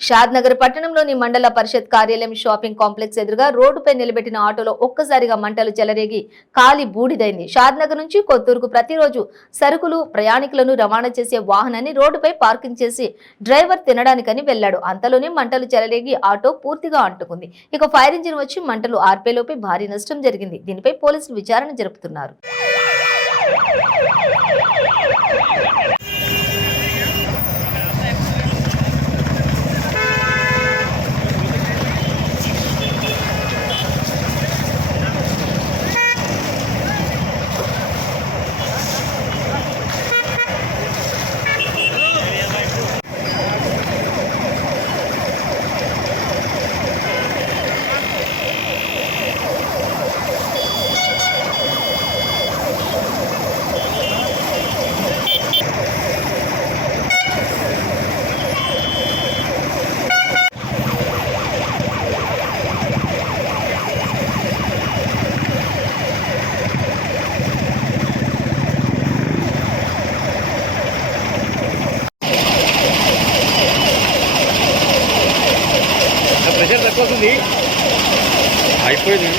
షాద్నగర్ పట్టణంలోని మండల పరిషత్ కార్యాలయం షాపింగ్ కాంప్లెక్స్ ఎదురుగా రోడ్డుపై నిలబెట్టిన ఆటోలో ఒక్కసారిగా మంటలు చెలరేగి కాలి బూడిదైంది. షాద్నగర్ నుంచి కొత్తూరుకు ప్రతిరోజు సరుకులు ప్రయాణికులను రవాణా చేసే వాహనాన్ని రోడ్డుపై పార్కింగ్ చేసి డ్రైవర్ తినడానికని వెళ్లాడు. అంతలోనే మంటలు చెలరేగి ఆటో పూర్తిగా అంటుకుంది. ఇక ఫైర్ ఇంజిన్ వచ్చి మంటలు ఆర్పేలోపే భారీ నష్టం జరిగింది. దీనిపై పోలీసులు విచారణ జరుపుతున్నారు. ప్రెషర్ తక్కువ వస్తుంది అయిపోయింది.